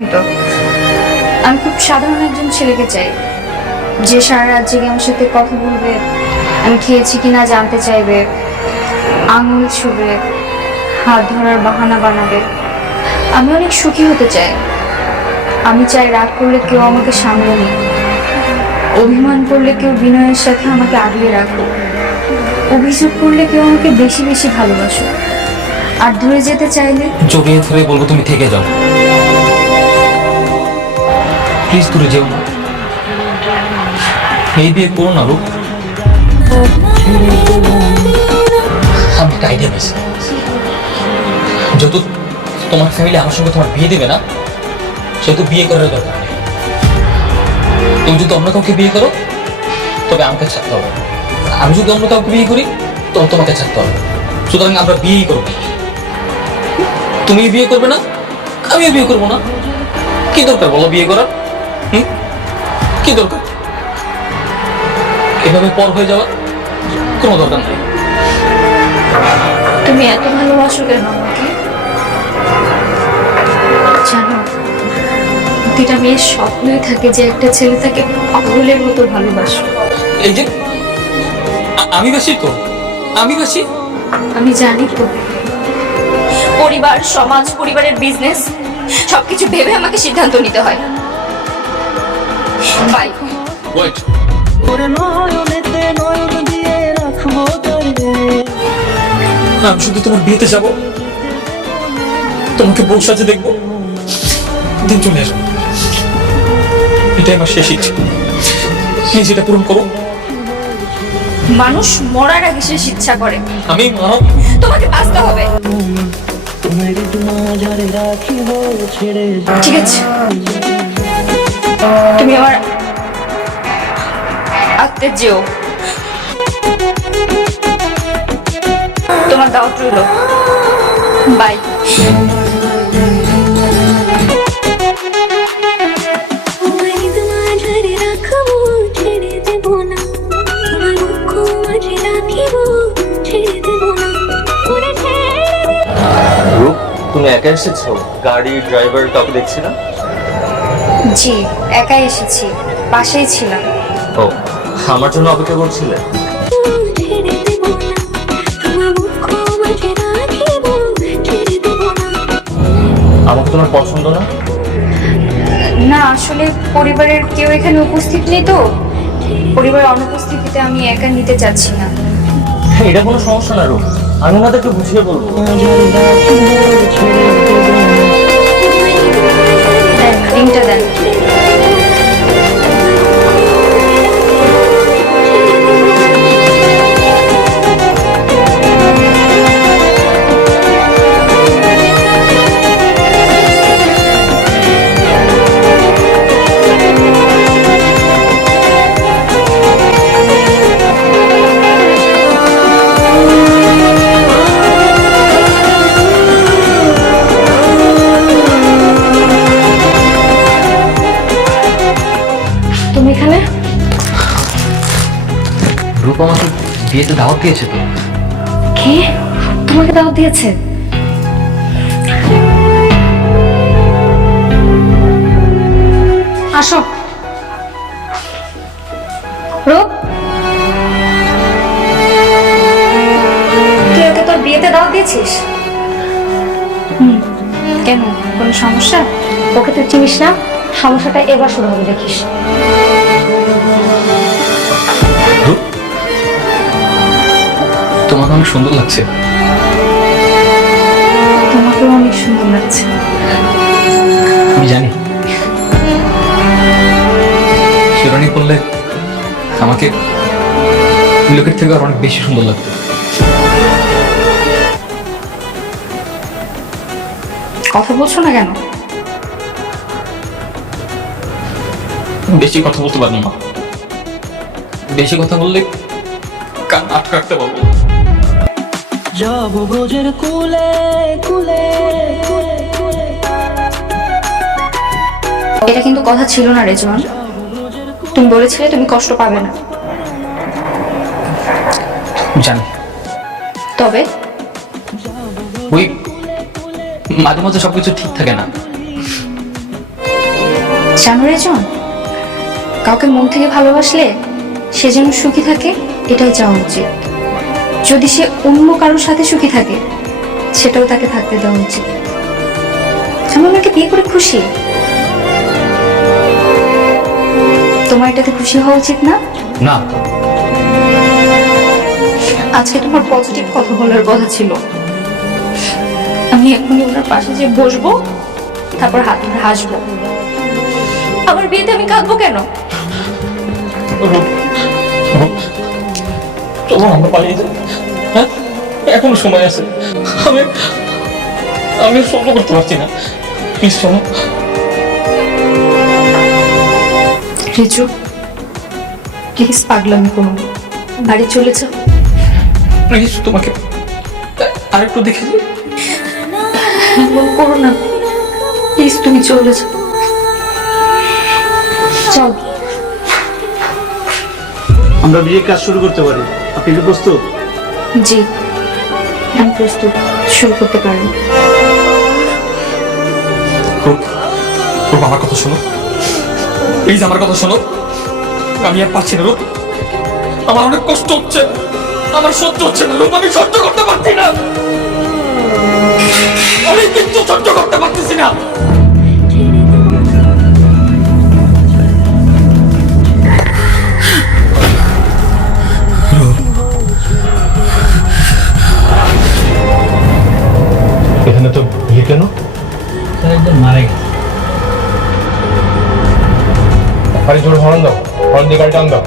তো? আমি খুব সাধারণ একজন ছেলেকে চাই। যে সারা রাত জেগে আমার সাথে কথা বলবে আমি খেয়েছি কিনা জানতে চাইবে আঙুল ছুবে হাত ধরার বাহানা বানাবে। আমি অনেক সুখী হতে চাই। আমি চাই রাগ করলে কেউ আমাকে সামলে নিক। অভিমান করলে কেউ বিনয়ের সাথে আমাকে আগলে রাখুক। অভিযোগ করলে কেউ আমাকে বেশি বেশি ভালোবাসুক। আর দূরে যেতে চাইলে জড়িয়ে ধরে বলব তুমি থেকে যাও। প্লিজ দূরে যেও এই বিয়ে করো না, রূপ। আমি একটা আইডিয়া পেয়েছি যেহেতু তোমার ফ্যামিলি আমার সঙ্গে তোমার বিয়ে দেবে না, সেহেতু বিয়ে করার দরকার নেই। তুমি যদি অন্য কাউকে বিয়ে করো, তবে আমাকে ছাড়তে হবে। আমি যদি অন্য কাউকে বিয়ে করি, তবে তোমাকে ছাড়তে হবে। সুতরাং আমরা বিয়েই করব। তুমি বিয়ে করবে না, আমিও বিয়ে করব না। কি দরকার বলো বিয়ে করার? কি দরকার? এভাবে পর হয়ে যাওয়া কোনো দরকার নেই। তুমি এত ভালোবাসো কেন আমাকে? জানো প্রতিটা মেয়ের স্বপ্নই থাকে যে একটা ছেলে তাকে পাগলের মতো ভালোবাসো। এই যে আমি বেশি তো? আমি বেশি আমি জানি তো। পরিবার সমাজ পরিবারের বিজনেস সবকিছু ভেবে আমাকে সিদ্ধান্ত নিতে হয়। বাই ওয়েট ওরে নয়নেতে নয়ন দিয়ে রাখব তোরে আমি শুধু তোমার বিয়েতে যাব। তোমাকে বউ সাজে দেখব। দিন চলে আসব এটাই আমার শেষ ইচ্ছে। প্লিজ এটা পূরণ করো। মানুষ মরার আগে শেষ ইচ্ছা করে। আমি তোমাকে বাঁচতে হবে। তোমার মাঝারে রাখিব ছেড়ে ঠিক আছে। তুমি আমার আত্মের যেও তোমার দাওয়াত রইল। বাই তোমায় মাঝারে রাখব ছেড়ে দেব না। তোমার মুখ মাঝে রাখিব ছেড়ে দেব না। ওরে ছেড়ে রূপ তুমি একা এসেছ? গাড়ি ড্রাইভার কাউকে দেখছি না? জি একাই এসেছি পাশেই ছিলাম। ও আমার জন্য অপেক্ষা করছিলে আমার তোমার পছন্দ না। না আসলে পরিবারের কেউ এখানে উপস্থিত নেই তো। পরিবারের অনুপস্থিতিতে আমি একা নিতে চাচ্ছি না। এটা কোনো সমস্যা না রূপ আমি ওনাদেরকে বুঝিয়ে বলব। রিংটা দেন। এখানে? রূপ আমাকে বিয়েতে দাওয়াত দিয়েছে তো। কে? তোমাকে দাওয়াত দিয়েছে? আসো। রূপ? তুই ওকে তোর বিয়েতে দাওয়াত দিয়েছিস? হুম কেন? কোনো সমস্যা? ওকে তুই চিনিস না? সমস্যাটা এবার শুরু হবে দেখিস। তোমাকে অনেক সুন্দর লাগছে। তোমাকেও অনেক সুন্দর লাগছে। আমি জানি। শিরোনি করলে আমাকে লোকের থেকে আর অনেক বেশি সুন্দর লাগতো। কথা বলছো না কেন? বেশি কথা বলতে পারব না বেশি কথা বললে কান আটকা রাখতে পারব। যাব গোজের কুলে কুলে এটা কিন্তু কথা ছিল না রেজওয়ান। তুমি বলেছিলে তুমি কষ্ট পাবে না। জানি। তবে? ওই মাঝে মাঝে সবকিছু ঠিক থাকে না। জানো রেজন কাউকে মন থেকে ভালোবাসলে সে যেন সুখী থাকে এটাই চাওয়া উচিত। যদি সে অন্য কারোর সাথে সুখী থাকে সেটাও তাকে থাকতে দেওয়া উচিত। আমি ওনাকে বিয়ে করে খুশি? তোমার এটাতে খুশি হওয়া উচিত না? না। আজকে তোমার পজিটিভ কথা বলার কথা ছিল। আমি এখনই ওনার পাশে যে বসবো তারপর হাত ধরে হাসবো। আমার বিয়েতে আমি কাঁদবো কেন? চলো আমরা পালিয়ে যাই। হ্যাঁ? এখনও সময় আছে। আমি আমি সহ্য করতে পারছি না। প্লিজ চলো। রিজু প্লিজ পাগলামি করো বাড়ি চলে যাও। প্লিজ তোমাকে আরেকটু দেখে যাই এমন করো না। প্লিজ তুমি চলে যাও। চল আমরা বিয়ে কাজ শুরু করতে পারি। আপনি কি প্রস্তুত? জি। আমি প্রস্তুত। শুরু করতে পারেন রূপ আমার কথা শোনো। প্লিজ আমার কথা শোনো। আমি আর পারছি না রূপ। আমার অনেক কষ্ট হচ্ছে। আমার সহ্য হচ্ছে না রূপ। আমি সহ্য করতে পারছি না। আমি কিন্তু সহ্য করতে পারতেছি না। গাড়ি জোরে হরন দাও হরন দিয়ে গাড়িটা আন দাও